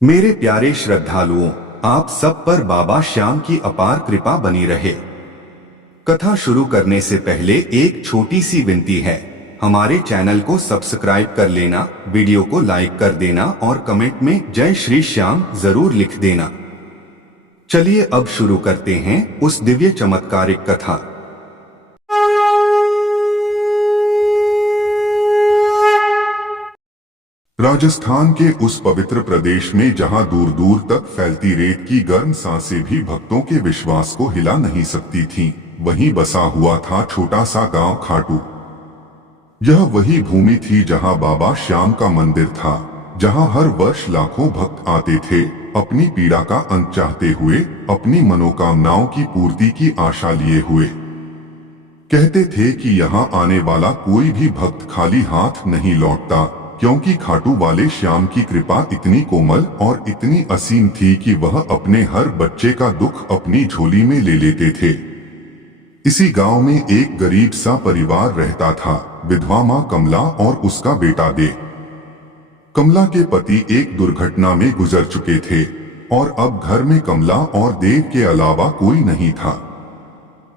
मेरे प्यारे श्रद्धालुओं, आप सब पर बाबा श्याम की अपार कृपा बनी रहे। कथा शुरू करने से पहले एक छोटी सी विनती है। हमारे चैनल को सब्सक्राइब कर लेना, वीडियो को लाइक कर देना और कमेंट में जय श्री श्याम जरूर लिख देना। चलिए अब शुरू करते हैं उस दिव्य चमत्कारिक कथा। राजस्थान के उस पवित्र प्रदेश में जहां दूर दूर तक फैलती रेत की गर्म सांसें भी भक्तों के विश्वास को हिला नहीं सकती थीं, वहीं बसा हुआ था छोटा सा गांव खाटू। यह वही भूमि थी जहां बाबा श्याम का मंदिर था, जहां हर वर्ष लाखों भक्त आते थे, अपनी पीड़ा का अंत चाहते हुए, अपनी मनोकामनाओं की पूर्ति की आशा लिए हुए। कहते थे कि यहाँ आने वाला कोई भी भक्त खाली हाथ नहीं लौटता, क्योंकि खाटू वाले श्याम की कृपा इतनी कोमल और इतनी असीम थी कि वह अपने हर बच्चे का दुख अपनी झोली में ले लेते थे। इसी गांव में एक गरीब सा परिवार रहता था, विधवा मां कमला और उसका बेटा देव। कमला के पति एक दुर्घटना में गुजर चुके थे और अब घर में कमला और देव के अलावा कोई नहीं था।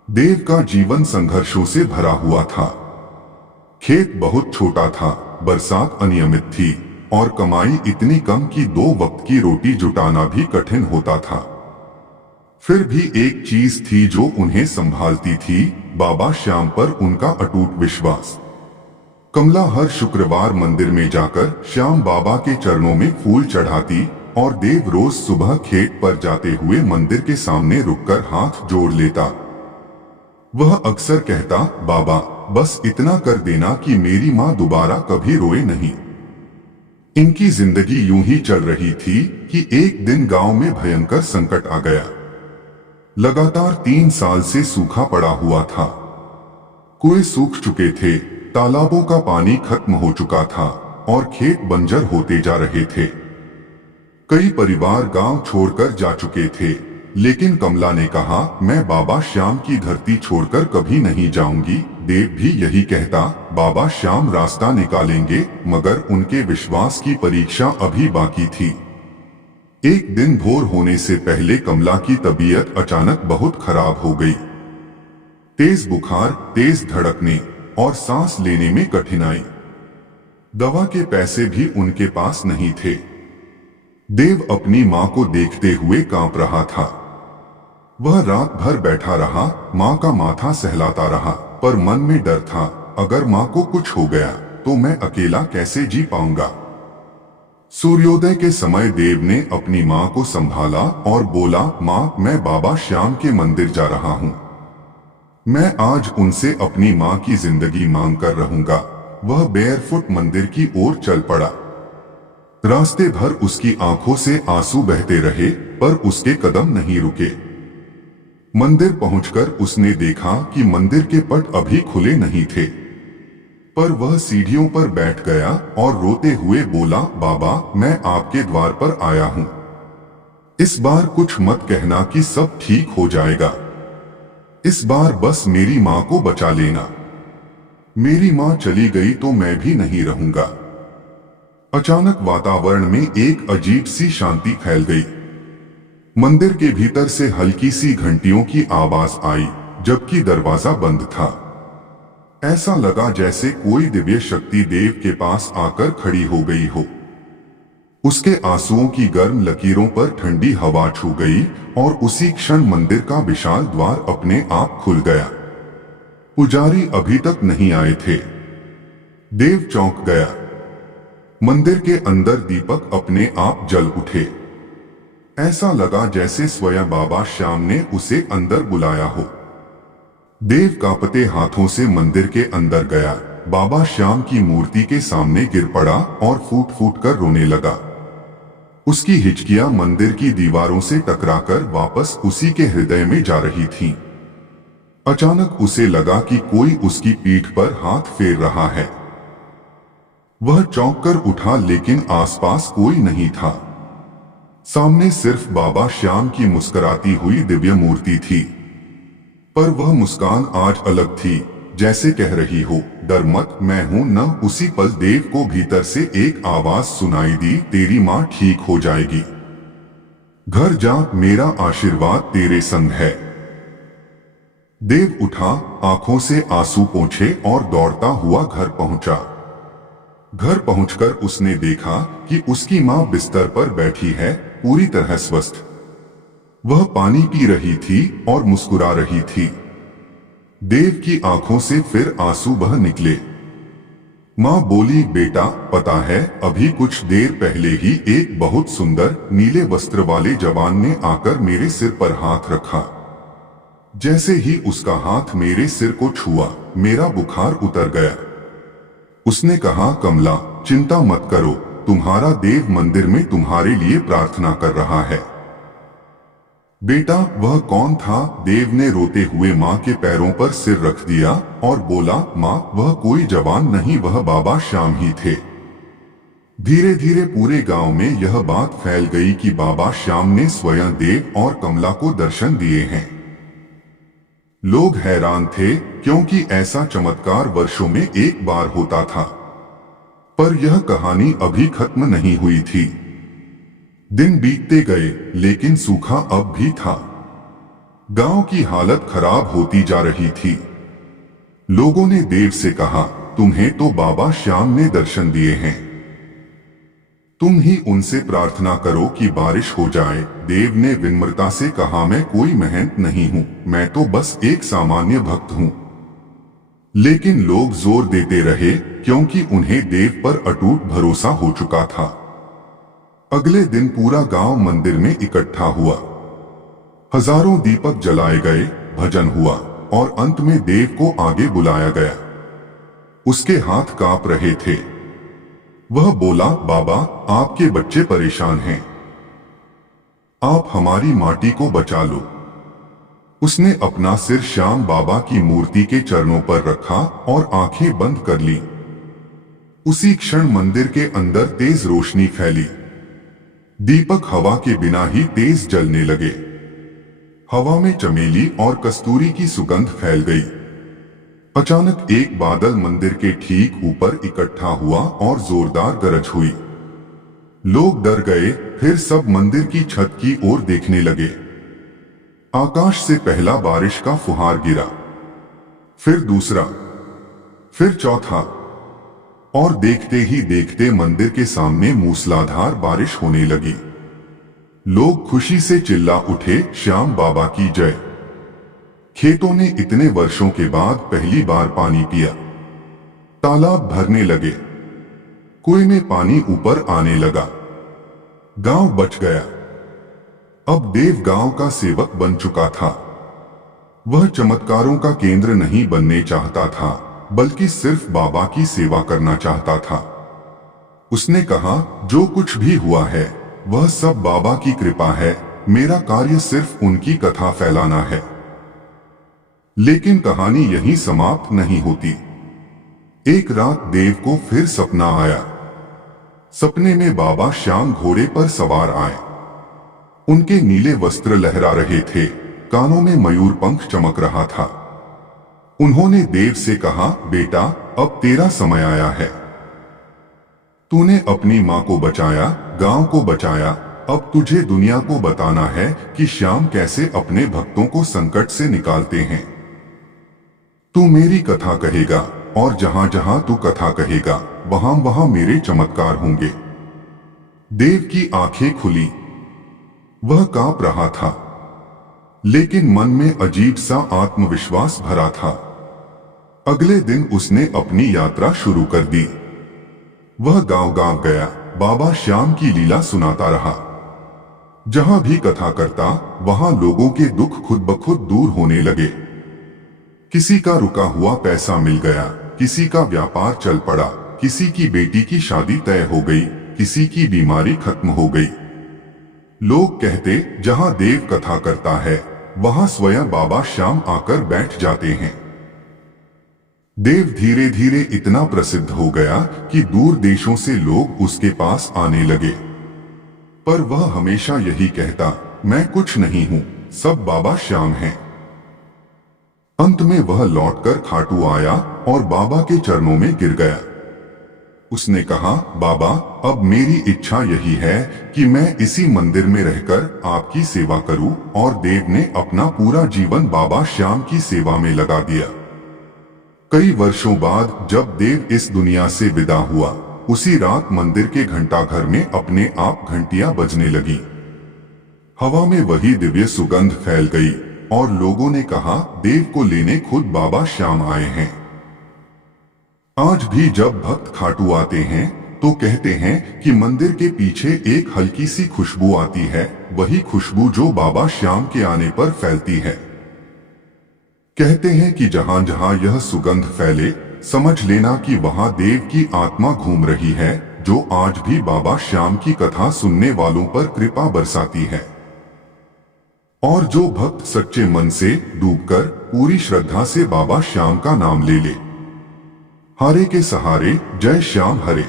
देव का जीवन संघर्षों से भरा हुआ था। खेत बहुत छोटा था, बरसात अनियमित थी और कमाई इतनी कम कि 2 वक्त की रोटी जुटाना भी कठिन होता था। फिर भी एक चीज थी जो उन्हें संभालती थी, बाबा श्याम पर उनका अटूट विश्वास। कमला हर शुक्रवार मंदिर में जाकर श्याम बाबा के चरणों में फूल चढ़ाती और देव रोज सुबह खेत पर जाते हुए मंदिर के सामने रुककर हाथ जोड़ लेता। वह अक्सर कहता, बाबा बस इतना कर देना कि मेरी माँ दोबारा कभी रोए नहीं। इनकी जिंदगी यूं ही चल रही थी कि एक दिन गांव में भयंकर संकट आ गया। लगातार 3 साल से सूखा पड़ा हुआ था। कुएं सूख चुके थे, तालाबों का पानी खत्म हो चुका था और खेत बंजर होते जा रहे थे। कई परिवार गांव छोड़कर जा चुके थे, लेकिन कमला ने कहा, मैं बाबा श्याम की धरती छोड़कर कभी नहीं जाऊंगी। देव भी यही कहता, बाबा श्याम रास्ता निकालेंगे, मगर उनके विश्वास की परीक्षा अभी बाकी थी। एक दिन भोर होने से पहले कमला की तबीयत अचानक बहुत खराब हो गई। तेज बुखार, तेज धड़कने और सांस लेने में कठिनाई। दवा के पैसे भी उनके पास नहीं थे। देव अपनी मां को देखते हुए कांप रहा था। वह रात भर बैठा रहा, मां का माथा सहलाता रहा, पर मन में डर था, अगर मां को कुछ हो गया तो मैं अकेला कैसे जी पाऊंगा। सूर्योदय के समय देव ने अपनी मां को संभाला और बोला, मां मैं बाबा श्याम के मंदिर जा रहा हूं। मैं आज उनसे अपनी मां की जिंदगी मांग कर रहूंगा। वह बेयरफुट मंदिर की ओर चल पड़ा। रास्ते भर उसकी आंखों से आंसू बहते रहे, पर उसके कदम नहीं रुके। मंदिर पहुंचकर उसने देखा कि मंदिर के पट अभी खुले नहीं थे, पर वह सीढ़ियों पर बैठ गया और रोते हुए बोला, बाबा मैं आपके द्वार पर आया हूं। इस बार कुछ मत कहना कि सब ठीक हो जाएगा। इस बार बस मेरी मां को बचा लेना। मेरी मां चली गई तो मैं भी नहीं रहूंगा। अचानक वातावरण में एक अजीब सी शांति फैल गई। मंदिर के भीतर से हल्की सी घंटियों की आवाज आई, जबकि दरवाजा बंद था। ऐसा लगा जैसे कोई दिव्य शक्ति देव के पास आकर खड़ी हो गई हो। उसके आंसुओं की गर्म लकीरों पर ठंडी हवा छू गई और उसी क्षण मंदिर का विशाल द्वार अपने आप खुल गया। पुजारी अभी तक नहीं आए थे। देव चौंक गया। मंदिर के अंदर दीपक अपने आप जल उठे। ऐसा लगा जैसे स्वयं बाबा श्याम ने उसे अंदर बुलाया हो। देव कांपते हाथों से मंदिर के अंदर गया, बाबा श्याम की मूर्ति के सामने गिर पड़ा और फूट फूट कर रोने लगा। उसकी हिचकियां मंदिर की दीवारों से टकराकर वापस उसी के हृदय में जा रही थीं। अचानक उसे लगा कि कोई उसकी पीठ पर हाथ फेर रहा है। वह चौंक कर उठा, लेकिन आसपास कोई नहीं था। सामने सिर्फ बाबा श्याम की मुस्कुराती हुई दिव्य मूर्ति थी। पर वह मुस्कान आज अलग थी। जैसे कह रही हो, डर मत, मैं हूं न। उसी पल देव को भीतर से एक आवाज सुनाई दी, तेरी माँ ठीक हो जाएगी। घर जा, मेरा आशीर्वाद तेरे संग है। देव उठा, आंखों से आंसू पोंछे और दौड़ता हुआ घर पहुंचा। घर पहुंचकर उसने देखा कि उसकी मां बिस्तर पर बैठी है, पूरी तरह स्वस्थ। वह पानी पी रही थी और मुस्कुरा रही थी। देव की आंखों से फिर आंसू बह निकले। मां बोली, बेटा, पता है अभी कुछ देर पहले ही एक बहुत सुंदर नीले वस्त्र वाले जवान ने आकर मेरे सिर पर हाथ रखा। जैसे ही उसका हाथ मेरे सिर को छुआ, मेरा बुखार उतर गया। उसने कहा, कमला, चिंता मत करो, तुम्हारा देव मंदिर में तुम्हारे लिए प्रार्थना कर रहा है। बेटा, वह कौन था? देव ने रोते हुए माँ के पैरों पर सिर रख दिया और बोला, माँ, वह कोई जवान नहीं, वह बाबा श्याम ही थे। धीरे धीरे पूरे गांव में यह बात फैल गई कि बाबा श्याम ने स्वयं देव और कमला को दर्शन दिए हैं। लोग हैरान थे, क्योंकि ऐसा चमत्कार वर्षों में एक बार होता था। पर यह कहानी अभी खत्म नहीं हुई थी। दिन बीतते गए, लेकिन सूखा अब भी था। गांव की हालत खराब होती जा रही थी। लोगों ने देव से कहा, तुम्हें तो बाबा श्याम ने दर्शन दिए हैं, तुम ही उनसे प्रार्थना करो कि बारिश हो जाए। देव ने विनम्रता से कहा, मैं कोई महंत नहीं हूं, मैं तो बस एक सामान्य भक्त हूं। लेकिन लोग जोर देते रहे, क्योंकि उन्हें देव पर अटूट भरोसा हो चुका था। अगले दिन पूरा गांव मंदिर में इकट्ठा हुआ। हजारों दीपक जलाए गए, भजन हुआ और अंत में देव को आगे बुलाया गया। उसके हाथ कांप रहे थे। वह बोला, बाबा, आपके बच्चे परेशान हैं, आप हमारी माटी को बचा लो। उसने अपना सिर श्याम बाबा की मूर्ति के चरणों पर रखा और आंखें बंद कर ली। उसी क्षण मंदिर के अंदर तेज रोशनी फैली। दीपक हवा के बिना ही तेज जलने लगे। हवा में चमेली और कस्तूरी की सुगंध फैल गई। अचानक एक बादल मंदिर के ठीक ऊपर इकट्ठा हुआ और जोरदार गरज हुई। लोग डर गए, फिर सब मंदिर की छत की ओर देखने लगे। आकाश से पहला बारिश का फुहार गिरा, फिर दूसरा, फिर चौथा, और देखते ही देखते मंदिर के सामने मूसलाधार बारिश होने लगी। लोग खुशी से चिल्ला उठे, श्याम बाबा की जय। खेतों ने इतने वर्षों के बाद पहली बार पानी पिया। तालाब भरने लगे, कुएं में पानी ऊपर आने लगा। गांव बच गया। अब देव गांव का सेवक बन चुका था। वह चमत्कारों का केंद्र नहीं बनने चाहता था, बल्कि सिर्फ बाबा की सेवा करना चाहता था। उसने कहा, जो कुछ भी हुआ है वह सब बाबा की कृपा है, मेरा कार्य सिर्फ उनकी कथा फैलाना है। लेकिन कहानी यहीं समाप्त नहीं होती। एक रात देव को फिर सपना आया। सपने में बाबा श्याम घोड़े पर सवार आए। उनके नीले वस्त्र लहरा रहे थे, कानों में मयूर पंख चमक रहा था। उन्होंने देव से कहा, बेटा, अब तेरा समय आया है। तूने अपनी मां को बचाया, गांव को बचाया, अब तुझे दुनिया को बताना है कि श्याम कैसे अपने भक्तों को संकट से निकालते हैं। तू मेरी कथा कहेगा और जहां जहां तू कथा कहेगा वहां वहां मेरे चमत्कार होंगे। देव की आंखें खुली। वह कांप रहा था, लेकिन मन में अजीब सा आत्मविश्वास भरा था। अगले दिन उसने अपनी यात्रा शुरू कर दी। वह गांव गांव गया, बाबा श्याम की लीला सुनाता रहा। जहां भी कथा करता, वहां लोगों के दुख खुद ब खुद दूर होने लगे। किसी का रुका हुआ पैसा मिल गया, किसी का व्यापार चल पड़ा, किसी की बेटी की शादी तय हो गई, किसी की बीमारी खत्म हो गई। लोग कहते, जहां देव कथा करता है वहां स्वयं बाबा श्याम आकर बैठ जाते हैं। देव धीरे धीरे इतना प्रसिद्ध हो गया कि दूर देशों से लोग उसके पास आने लगे। पर वह हमेशा यही कहता, मैं कुछ नहीं हूं, सब बाबा श्याम हैं। अंत में वह लौटकर खाटू आया और बाबा के चरणों में गिर गया। उसने कहा, बाबा, अब मेरी इच्छा यही है कि मैं इसी मंदिर में रहकर आपकी सेवा करूं। और देव ने अपना पूरा जीवन बाबा श्याम की सेवा में लगा दिया। कई वर्षों बाद जब देव इस दुनिया से विदा हुआ, उसी रात मंदिर के घंटाघर में अपने आप घंटियां बजने लगी। हवा में वही दिव्य सुगंध फैल गई और लोगों ने कहा, देव को लेने खुद बाबा श्याम आए हैं। आज भी जब भक्त खाटू आते हैं तो कहते हैं कि मंदिर के पीछे एक हल्की सी खुशबू आती है, वही खुशबू जो बाबा श्याम के आने पर फैलती है। कहते हैं कि जहां जहां यह सुगंध फैले, समझ लेना कि वहां देव की आत्मा घूम रही है, जो आज भी बाबा श्याम की कथा सुनने वालों पर कृपा बरसाती है। और जो भक्त सच्चे मन से डूबकर पूरी श्रद्धा से बाबा श्याम का नाम ले ले, हरे के सहारे जय श्याम हरे,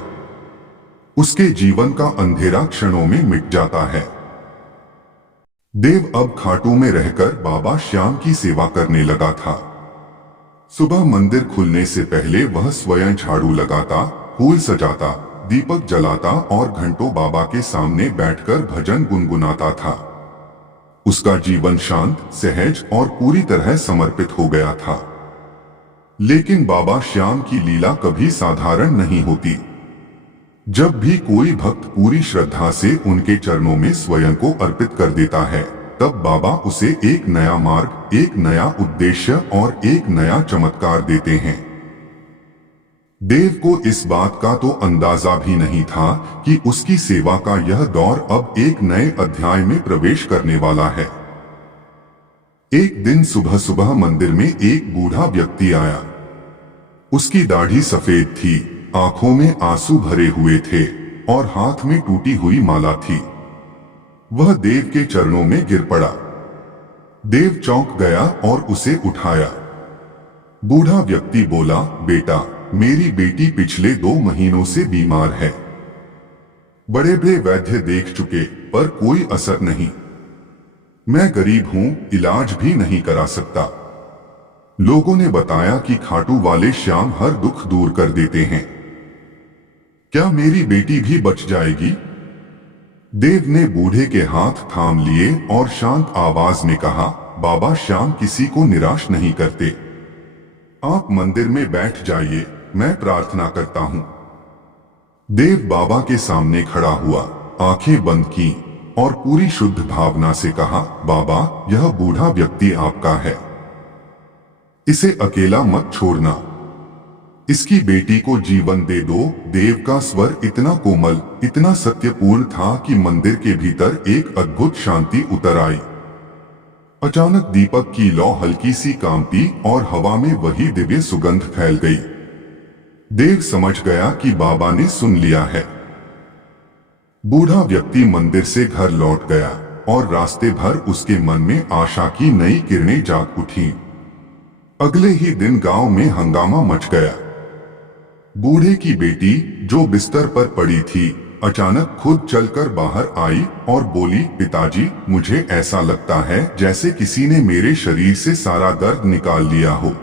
उसके जीवन का अंधेरा क्षणों में मिट जाता है। देव अब खाटू में रहकर बाबा श्याम की सेवा करने लगा था। सुबह मंदिर खुलने से पहले वह स्वयं झाड़ू लगाता, फूल सजाता, दीपक जलाता और घंटों बाबा के सामने बैठकर भजन गुनगुनाता था। उसका जीवन शांत, सहज और पूरी तरह समर्पित हो गया था। लेकिन बाबा श्याम की लीला कभी साधारण नहीं होती। जब भी कोई भक्त पूरी श्रद्धा से उनके चरणों में स्वयं को अर्पित कर देता है, तब बाबा उसे एक नया मार्ग, एक नया उद्देश्य और एक नया चमत्कार देते हैं। देव को इस बात का तो अंदाजा भी नहीं था कि उसकी सेवा का यह दौर अब एक नए अध्याय में प्रवेश करने वाला है। एक दिन सुबह सुबह मंदिर में एक बूढ़ा व्यक्ति आया। उसकी दाढ़ी सफेद थी, आंखों में आंसू भरे हुए थे और हाथ में टूटी हुई माला थी। वह देव के चरणों में गिर पड़ा। देव चौंक गया और उसे उठाया। बूढ़ा व्यक्ति बोला, बेटा, मेरी बेटी पिछले 2 महीनों से बीमार है। बड़े बड़े वैद्य देख चुके पर कोई असर नहीं। मैं गरीब हूं, इलाज भी नहीं करा सकता। लोगों ने बताया कि खाटू वाले श्याम हर दुख दूर कर देते हैं। क्या मेरी बेटी भी बच जाएगी? देव ने बूढ़े के हाथ थाम लिए और शांत आवाज में कहा, बाबा श्याम किसी को निराश नहीं करते। आप मंदिर में बैठ जाइए, मैं प्रार्थना करता हूं। देव बाबा के सामने खड़ा हुआ, आंखें बंद की और पूरी शुद्ध भावना से कहा, बाबा, यह बूढ़ा व्यक्ति आपका है। इसे अकेला मत छोड़ना। इसकी बेटी को जीवन दे दो। देव का स्वर इतना कोमल, इतना सत्यपूर्ण था कि मंदिर के भीतर एक अद्भुत शांति उतर आई। अचानक दीपक की लौ हल्की सी कांपी और हवा में वही दिव्य सुगंध फैल गई। देव समझ गया कि बाबा ने सुन लिया है। बूढ़ा व्यक्ति मंदिर से घर लौट गया और रास्ते भर उसके मन में आशा की नई किरणें जाग उठी। अगले ही दिन गांव में हंगामा मच गया। बूढ़े की बेटी, जो बिस्तर पर पड़ी थी, अचानक खुद चलकर बाहर आई और बोली, पिताजी, मुझे ऐसा लगता है जैसे किसी ने मेरे शरीर से सारा दर्द निकाल लिया हो।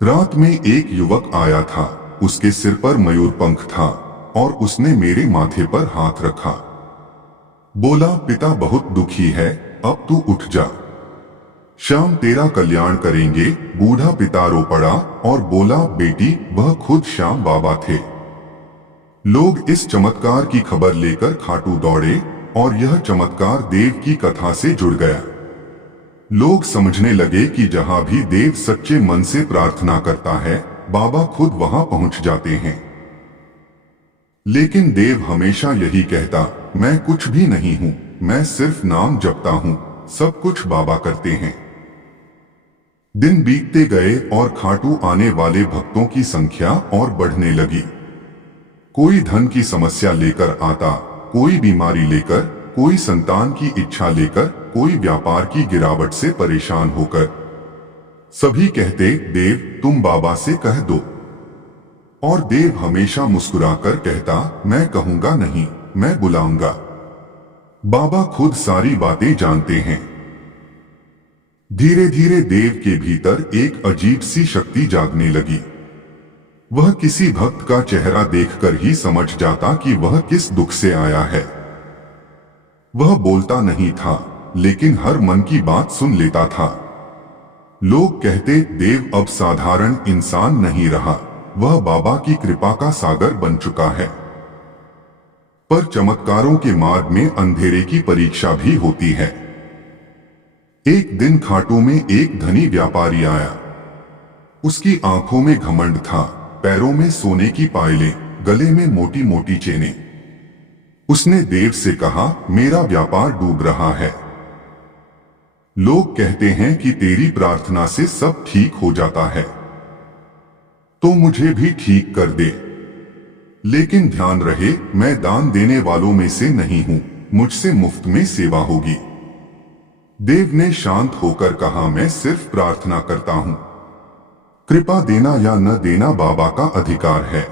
रात में एक युवक आया था, उसके सिर पर मयूर पंख था और उसने मेरे माथे पर हाथ रखा। बोला, पिता बहुत दुखी है, अब तू उठ जा, श्याम तेरा कल्याण करेंगे। बूढ़ा पिता रो पड़ा और बोला, बेटी, वह खुद श्याम बाबा थे। लोग इस चमत्कार की खबर लेकर खाटू दौड़े और यह चमत्कार देव की कथा से जुड़ गया। लोग समझने लगे कि जहां भी देव सच्चे मन से प्रार्थना करता है, बाबा खुद वहां पहुंच जाते हैं। लेकिन देव हमेशा यही कहता, मैं कुछ भी नहीं हूं, मैं सिर्फ नाम जपता हूं, सब कुछ बाबा करते हैं। दिन बीतते गए और खाटू आने वाले भक्तों की संख्या और बढ़ने लगी। कोई धन की समस्या लेकर आता, कोई बीमारी लेकर, कोई संतान की इच्छा लेकर, कोई व्यापार की गिरावट से परेशान होकर। सभी कहते, देव, तुम बाबा से कह दो। और देव हमेशा मुस्कुराकर कहता, मैं कहूंगा नहीं, मैं बुलाऊंगा। बाबा खुद सारी बातें जानते हैं। धीरे धीरे देव के भीतर एक अजीब सी शक्ति जागने लगी। वह किसी भक्त का चेहरा देखकर ही समझ जाता कि वह किस दुख से आया है। वह बोलता नहीं था, लेकिन हर मन की बात सुन लेता था। लोग कहते, देव अब साधारण इंसान नहीं रहा, वह बाबा की कृपा का सागर बन चुका है। पर चमत्कारों के मार्ग में अंधेरे की परीक्षा भी होती है। एक दिन खाटू में एक धनी व्यापारी आया। उसकी आंखों में घमंड था, पैरों में सोने की पायलें, गले में मोटी मोटी चेनें। उसने देव से कहा, मेरा व्यापार डूब रहा है। लोग कहते हैं कि तेरी प्रार्थना से सब ठीक हो जाता है, तो मुझे भी ठीक कर दे। लेकिन ध्यान रहे, मैं दान देने वालों में से नहीं हूं, मुझसे मुफ्त में सेवा होगी। देव ने शांत होकर कहा, मैं सिर्फ प्रार्थना करता हूं। कृपा देना या न देना बाबा का अधिकार है,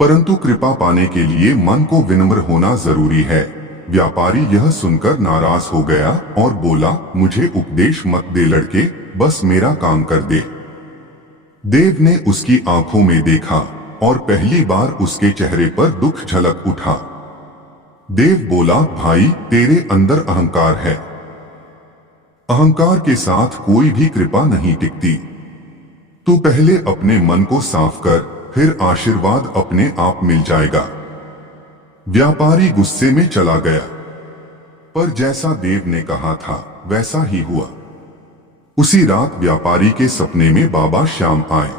परंतु कृपा पाने के लिए मन को विनम्र होना जरूरी है। व्यापारी यह सुनकर नाराज हो गया और बोला, मुझे उपदेश मत दे लड़के, बस मेरा काम कर दे। देव ने उसकी आंखों में देखा और पहली बार उसके चेहरे पर दुख झलक उठा। देव बोला, भाई, तेरे अंदर अहंकार है। अहंकार के साथ कोई भी कृपा नहीं टिकती। तू पहले अपने मन को साफ कर, फिर आशीर्वाद अपने आप मिल जाएगा। व्यापारी गुस्से में चला गया, पर जैसा देव ने कहा था वैसा ही हुआ। उसी रात व्यापारी के सपने में बाबा श्याम आए।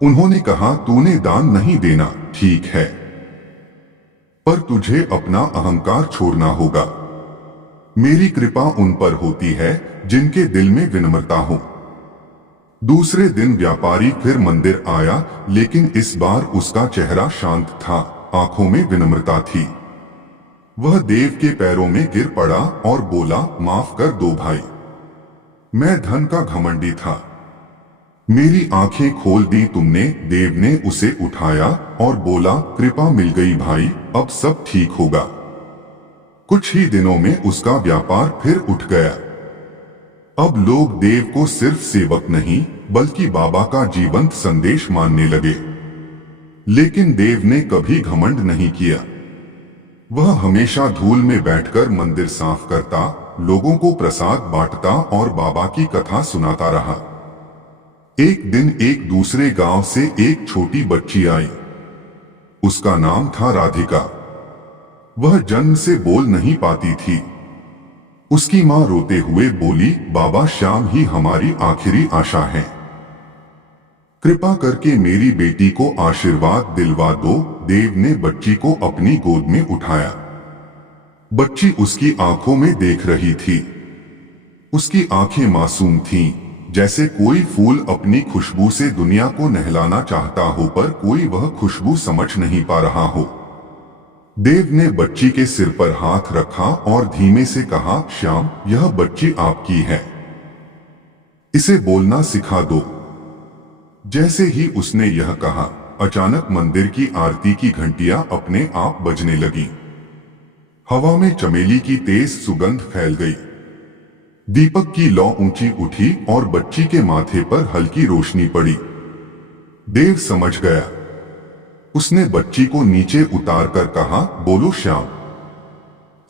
उन्होंने कहा, तूने दान नहीं देना, ठीक है, पर तुझे अपना अहंकार छोड़ना होगा। मेरी कृपा उन पर होती है जिनके दिल में विनम्रता हो। दूसरे दिन व्यापारी फिर मंदिर आया, लेकिन इस बार उसका चेहरा शांत था, आंखों में विनम्रता थी। वह देव के पैरों में गिर पड़ा और बोला, माफ कर दो भाई, मैं धन का घमंडी था, मेरी आंखें खोल दी तुमने। देव ने उसे उठाया और बोला, कृपा मिल गई भाई, अब सब ठीक होगा। कुछ ही दिनों में उसका व्यापार फिर उठ गया। अब लोग देव को सिर्फ सेवक नहीं, बल्कि बाबा का जीवंत संदेश मानने लगे। लेकिन देव ने कभी घमंड नहीं किया। वह हमेशा धूल में बैठकर मंदिर साफ करता, लोगों को प्रसाद बांटता और बाबा की कथा सुनाता रहा। एक दिन एक दूसरे गांव से एक छोटी बच्ची आई। उसका नाम था राधिका। वह जन्म से बोल नहीं पाती थी। उसकी मां रोते हुए बोली, बाबा श्याम ही हमारी आखिरी आशा है, कृपा करके मेरी बेटी को आशीर्वाद दिलवा दो। देव ने बच्ची को अपनी गोद में उठाया। बच्ची उसकी आंखों में देख रही थी। उसकी आंखें मासूम थीं, जैसे कोई फूल अपनी खुशबू से दुनिया को नहलाना चाहता हो, पर कोई वह खुशबू समझ नहीं पा रहा हो। देव ने बच्ची के सिर पर हाथ रखा और धीमे से कहा, श्याम, यह बच्ची आपकी है, इसे बोलना सिखा दो। जैसे ही उसने यह कहा, अचानक मंदिर की आरती की घंटियां अपने आप बजने लगीं। हवा में चमेली की तेज सुगंध फैल गई। दीपक की लौ ऊंची उठी और बच्ची के माथे पर हल्की रोशनी पड़ी। देव समझ गया। उसने बच्ची को नीचे उतार कर कहा, बोलो श्याम।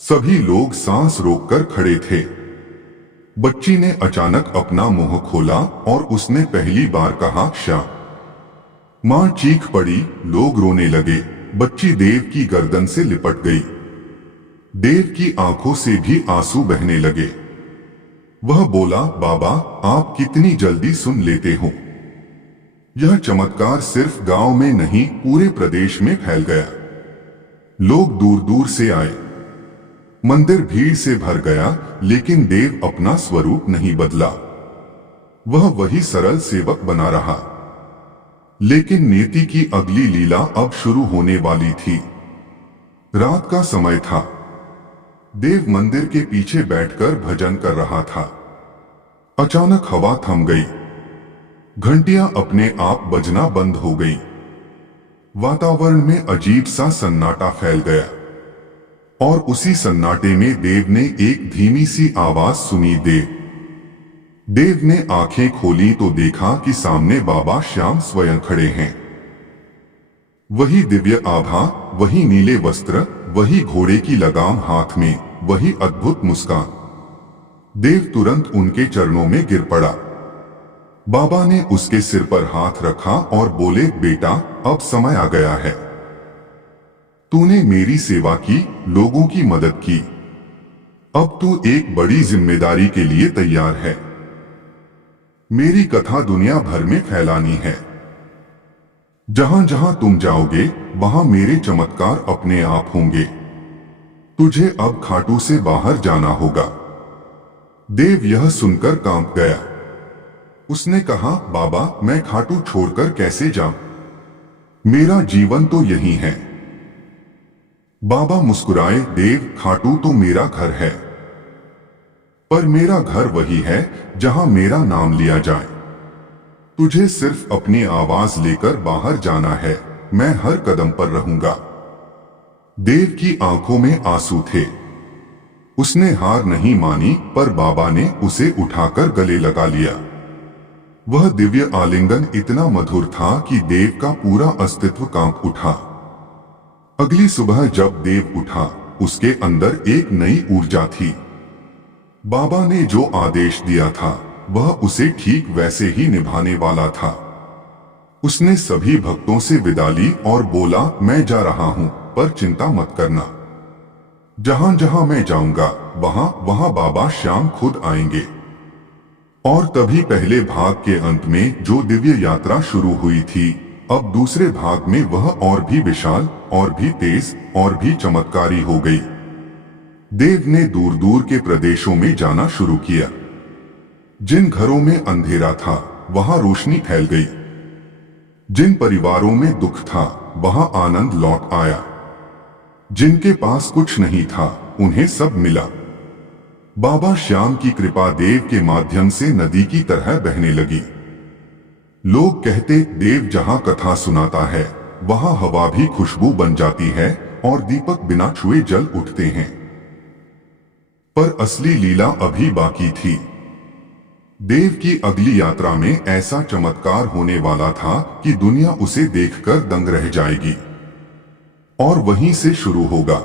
सभी लोग सांस रोककर खड़े थे। बच्ची ने अचानक अपना मुंह खोला और उसने पहली बार कहा, श्याम। मां चीख पड़ी, लोग रोने लगे। बच्ची देव की गर्दन से लिपट गई। देव की आंखों से भी आंसू बहने लगे। वह बोला, बाबा, आप कितनी जल्दी सुन लेते हो। यह चमत्कार सिर्फ गांव में नहीं, पूरे प्रदेश में फैल गया। लोग दूर दूर से आए। मंदिर भीड़ से भर गया, लेकिन देव अपना स्वरूप नहीं बदला। वह वही सरल सेवक बना रहा। लेकिन नीति की अगली लीला अब शुरू होने वाली थी। रात का समय था। देव मंदिर के पीछे बैठकर भजन कर रहा था। अचानक हवा थम गई। घंटियां अपने आप बजना बंद हो गई। वातावरण में अजीब सा सन्नाटा फैल गया और उसी सन्नाटे में देव ने एक धीमी सी आवाज सुनी, देव। देव ने आंखें खोली तो देखा कि सामने बाबा श्याम स्वयं खड़े हैं। वही दिव्य आभा, वही नीले वस्त्र, वही घोड़े की लगाम हाथ में, वही अद्भुत मुस्कान। देव तुरंत उनके चरणों में गिर पड़ा। बाबा ने उसके सिर पर हाथ रखा और बोले, बेटा, अब समय आ गया है। तूने मेरी सेवा की, लोगों की मदद की। अब तू एक बड़ी जिम्मेदारी के लिए तैयार है। मेरी कथा दुनिया भर में फैलानी है। जहां जहां तुम जाओगे वहां मेरे चमत्कार अपने आप होंगे। तुझे अब खाटू से बाहर जाना होगा। देव यह सुनकर कांप गया। उसने कहा, बाबा, मैं खाटू छोड़कर कैसे जाऊं? मेरा जीवन तो यही है। बाबा मुस्कुराए, देव, खाटू तो मेरा घर है, पर मेरा घर वही है जहां मेरा नाम लिया जाए। तुझे सिर्फ अपनी आवाज लेकर बाहर जाना है, मैं हर कदम पर रहूंगा। देव की आंखों में आंसू थे। उसने हार नहीं मानी, पर बाबा ने उसे उठाकर गले लगा लिया। वह दिव्य आलिंगन इतना मधुर था कि देव का पूरा अस्तित्व कांप उठा। अगली सुबह जब देव उठा, उसके अंदर एक नई ऊर्जा थी। बाबा ने जो आदेश दिया था वह उसे ठीक वैसे ही निभाने वाला था। उसने सभी भक्तों से विदा ली और बोला, मैं जा रहा हूं, पर चिंता मत करना। जहां जहां मैं जाऊंगा वहां वहां बाबा श्याम खुद आएंगे। और तभी पहले भाग के अंत में जो दिव्य यात्रा शुरू हुई थी, अब दूसरे भाग में वह और भी विशाल, और भी तेज, और भी चमत्कारी हो गई। देव ने दूर दूर के प्रदेशों में जाना शुरू किया। जिन घरों में अंधेरा था वहां रोशनी फैल गई। जिन परिवारों में दुख था वहां आनंद लौट आया। जिनके पास कुछ नहीं था उन्हें सब मिला। बाबा श्याम की कृपा देव के माध्यम से नदी की तरह बहने लगी। लोग कहते, देव जहां कथा सुनाता है वहां हवा भी खुशबू बन जाती है और दीपक बिना छुए जल उठते हैं। पर असली लीला अभी बाकी थी। देव की अगली यात्रा में ऐसा चमत्कार होने वाला था कि दुनिया उसे देखकर दंग रह जाएगी। और वहीं से शुरू होगा